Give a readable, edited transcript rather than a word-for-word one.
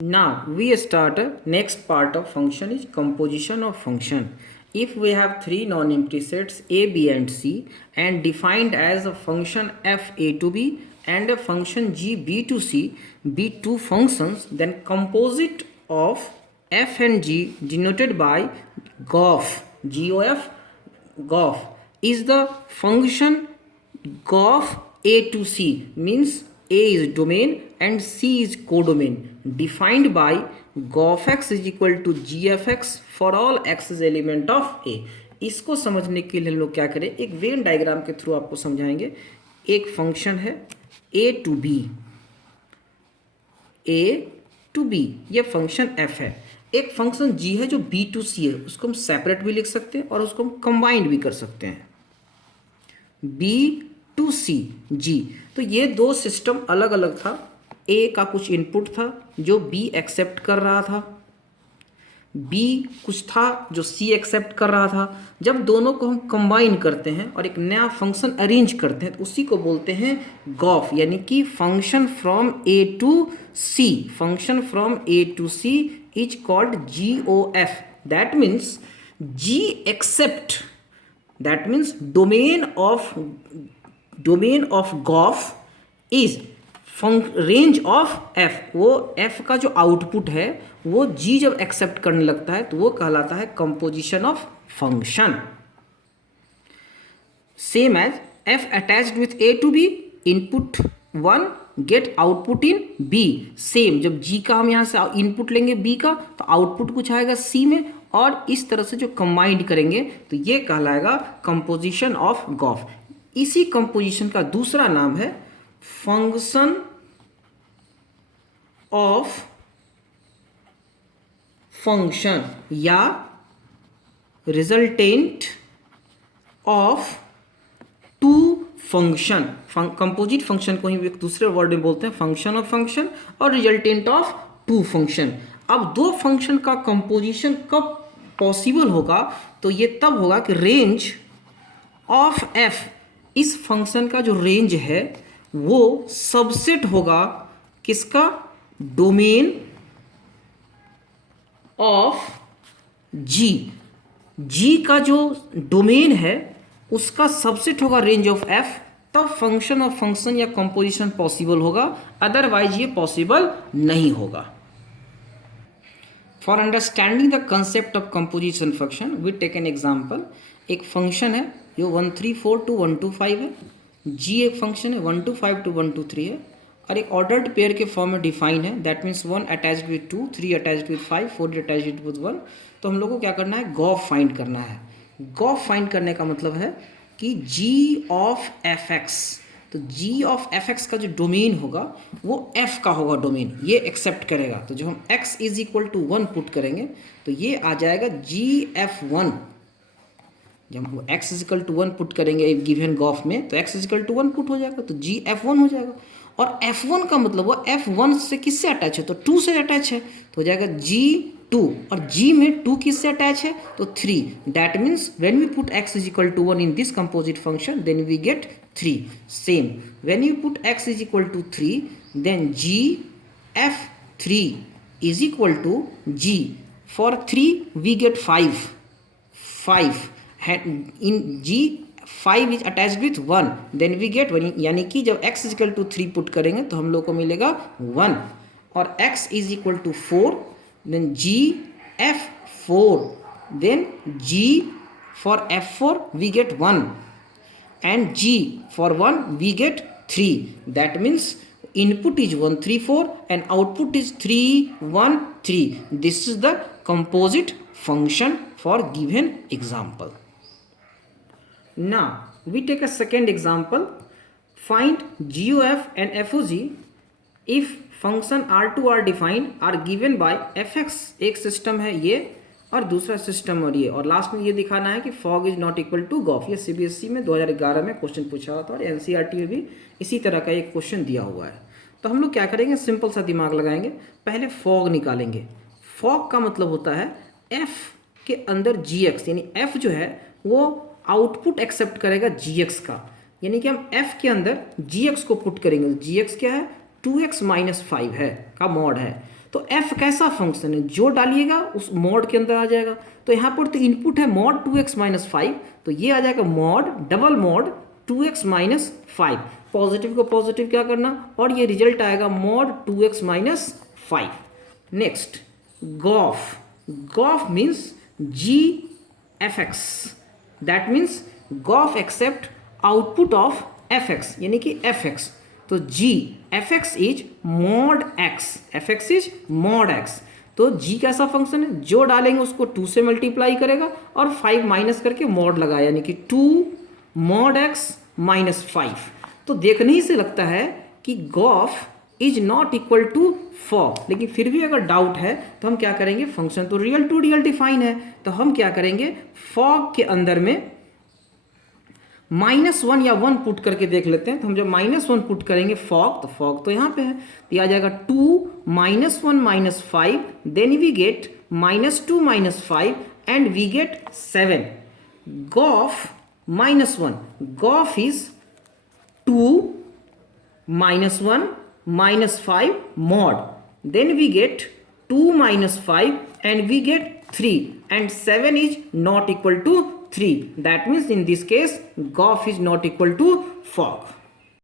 Now we start next part of function is composition of function. If we have three non-empty sets a, b and c and defined as a function f a to b and a function g b to c be two functions, then composite of f and g denoted by gof, gof, gof is the function gof a to c, means a is domain and c is codomain, defined by gof x is equal to gfx for all x is element of a. इसको समझने के लिए हम लोग क्या करें, एक Venn diagram के थ्रू आपको समझाएंगे. एक फंक्शन है a टू b, ये फंक्शन f है. एक फंक्शन g है जो b टू c है, उसको हम सेपरेट भी लिख सकते हैं और उसको हम कंबाइंड भी कर सकते हैं. b टू सी जी, तो ये दो सिस्टम अलग अलग था. ए का कुछ इनपुट था जो बी एक्सेप्ट कर रहा था, बी कुछ था जो सी एक्सेप्ट कर रहा था. जब दोनों को हम कंबाइन करते हैं और एक नया फंक्शन अरेंज करते हैं तो उसी को बोलते हैं गॉफ, यानी कि function from A to C. Function from A to C is called GOF. That means G except, that means domain of gof is range of F. वो एफ का जो आउटपुट है वो जी जब एक्सेप्ट करने लगता है तो वो कहलाता है composition of function. Same as F attached with A to B, input 1 get output in B. Same जब जी का हम यहाँ से इनपुट लेंगे बी का तो आउटपुट कुछ आएगा सी में, और इस तरह से जो कंबाइंड करेंगे तो ये कहलाएगा कंपोजिशन ऑफ गॉफ. इसी कंपोजिशन का दूसरा नाम है फंक्शन ऑफ फंक्शन या resultant of two function. Composite function को ही एक दूसरे वर्ड में बोलते हैं फंक्शन ऑफ फंक्शन और रिजल्टेंट ऑफ टू फंक्शन. अब दो फंक्शन का कंपोजिशन कब पॉसिबल होगा, तो ये तब होगा कि रेंज ऑफ एफ, इस फंक्शन का जो रेंज है वो सबसेट होगा किसका, डोमेन ऑफ जी. जी का जो डोमेन है उसका सबसेट होगा रेंज ऑफ एफ, तब फंक्शन ऑफ फंक्शन या कंपोजिशन पॉसिबल होगा, अदरवाइज ये पॉसिबल नहीं होगा. For understanding the concept of composition function we take an example. एक फंक्शन है जो 1 3 4 to 1 2 5 है. जी एक फंक्शन है 1 2 5 to 1 2 3 है और एक ऑर्डर्ड पेयर के फॉर्म में डिफाइन है. That means 1 attached with 2, 3 attached with 5, 4 attached with 1. तो हम लोग को क्या करना है, गॉफ फाइंड करना है. गॉफ फाइंड करने का मतलब है कि जी ऑफ एफ एक्स, तो जी ऑफ एफ एक्स का जो डोमेन होगा वो एफ का होगा डोमेन, ये एक्सेप्ट करेगा. तो जब हम x is equal to 1 put करेंगे तो ये आ जाएगा GF1. जब हम x is equal to 1 put करेंगे गिवन गॉफ में तो x is equal to 1 put हो जाएगा, तो GF1 हो जाएगा. और F1 का मतलब वो F1 से किससे अटैच है, तो 2 से अटैच है, तो हो जाएगा G2. और G में 2 किससे अटैच है, तो 3. That means when we put x is equal to 1 in this composite function then we get 3. Same when you put x is equal to 3 then GF3 is equal to G. For 3 we get 5 in G5 is attached with 1 then we get 1, यानी कि जब x is equal to 3 put करेंगे तो हम लोग को मिलेगा 1. और x is equal to 4 then GF4 then G for F4 we get 1 and G for 1 we get 3. that means input is 1 3 4 and output is 3 1 3. this is the composite function for given example. Now we take a second example. Find GOF and FOG if function R2 are defined are given by fx. एक system है ये और दूसरा system और ये, और last में ये दिखाना है कि fog is not equal to gof. ये CBSE में 2011 में क्वेश्चन पूछा हुआ था और NCERT में भी इसी तरह का एक क्वेश्चन दिया हुआ है. तो हम लोग क्या करेंगे, सिंपल सा दिमाग लगाएंगे, पहले फॉग निकालेंगे. फॉग का मतलब होता है f के अंदर gx, यानी f जो है वो आउटपुट एक्सेप्ट करेगा gx का, यानी कि हम f के अंदर gx को पुट करेंगे. तो gx क्या है, 2x - 5 है का मॉड है. तो f कैसा फंक्शन है, जो डालिएगा उस मॉड के अंदर आ जाएगा। तो यहाँ पर तो इनपुट है मॉड 2x माइनस 5, तो ये आ जाएगा mod double mod 2x minus 5, positive को पॉजिटिव क्या करना, और ये रिजल्ट आएगा mod 2x minus 5। Next gof, gof means g f x, that means gof except output of f x, यानी कि एफ एक्स। तो g f x is mod x, f x is mod x. तो g कैसा function है, जो डालेंगे उसको 2 से मल्टीप्लाई करेगा और 5 माइनस करके मॉड लगाया, यानी कि 2 मॉड एक्स माइनस 5। तो देखने ही से लगता है कि gof is not equal to fog, लेकिन फिर भी अगर डाउट है तो हम क्या करेंगे, फंक्शन तो रियल टू रियल डिफाइन है, तो हम क्या करेंगे, फॉग के अंदर में -1 या 1 पुट करके देख लेते हैं। तो हम जब -1 पुट करेंगे फॉग, तो फॉग तो यहाँ पे है, तो यह आ जाएगा 2 -1 minus 5, then we get -2 minus 5 and we get 7। Gof -1, gof is 2 -1 minus 5 mod, then we get 2 minus 5 and we get 3, and 7 is not equal to 3, that means in this case gauge is not equal to fog.